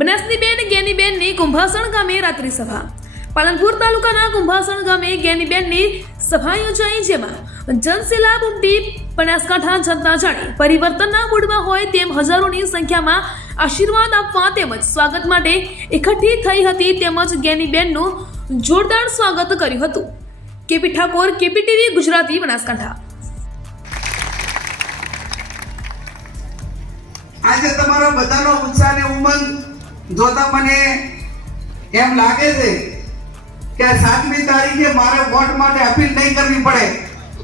બનાસનીબેન જ્ઞાનીબેનની કુંભાસણ ગામે રાત્રિ સભા। પાલનપુર તાલુકાના કુંભાસણ ગામે જ્ઞાનીબેનની સભા યોજાઈ, જેમાં જનસેલાબ ઉમટી બનાસકાંઠા જનતા જાણે પરિવર્તનના મૂડમાં હોય તેમ હજારોની સંખ્યામાં આશીર્વાદ આપવા તેમજ સ્વાગત માટે એકઠી થઈ હતી તેમજ જ્ઞાનીબેનનું જોરદાર સ્વાગત કર્યું હતું। કેપી ઠાકોર, કેપીટીવી ગુજરાતી, બનાસકાંઠા। આજે તમારો બધાનો ઉત્સાહ અને ઉમંગ જોતા મને એમ લાગે છે કે 7મી તારીખે મારે વોટ માટે અપીલ નહીં કરવી પડે,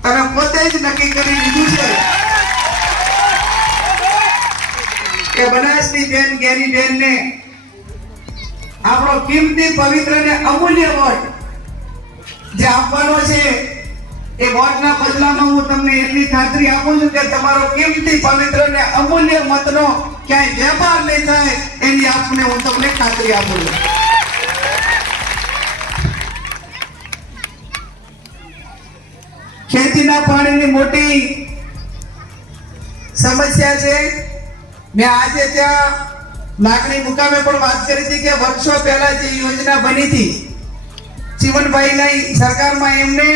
તમે પોતે જ નક્કી કરી લીધું છે કે બનાસની બેન જ્ઞાનીબેનને આપણો કિંમતી, પવિત્ર અને અમૂલ્ય વોટ જે આપવાનો છે એ વોટના બદલામાં હું તમને એટલી ખાતરી આપું છું કે તમારો કિંમતી, પવિત્ર અને અમૂલ્ય મતનો ક્યાંય વેપાર નહીં થાય એની આપને હું તમને ખાતરી આપું છું। ખેતીના પાણીની મોટી સમસ્યા છે। મેં આજે ત્યાં લાકડી મુકામે પણ વાત કરી હતી કે વર્ષો પહેલા જે યોજના બની હતી ચીમનભાઈની સરકારમાં, એમને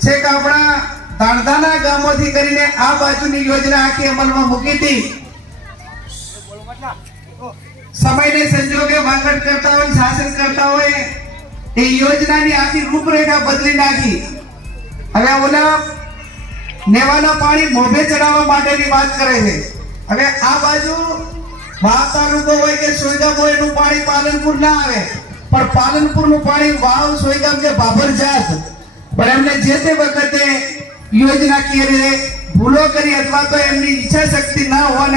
છે કે આપણા ધાણધાના ગામોથી કરીને આ બાજુની યોજના આખી અમલમાં મૂકી હતી। સમયને સંજોગે વાંકડ કરતા હોય, શાસન કરતા હોય, એ યોજનાની આખી રૂપરેખા બદલી નાખી। હવે ઓલા નેવાના પાણી મોભે ચડાવવા માટેની વાત કરે છે। હવે આ બાજુ વાવ તાલુકો હોય કે સોયગામ હોય એનું પાણી પાલનપુર ના આવે, પણ પાલનપુરનું પાણી વાવ, સોયગામ કે ભાભર જાત, પણ એમને જે તે વખતે યોજનાકીય ભૂલો કરી અથવા તો એમની ઈચ્છા શક્તિ ના હોવાને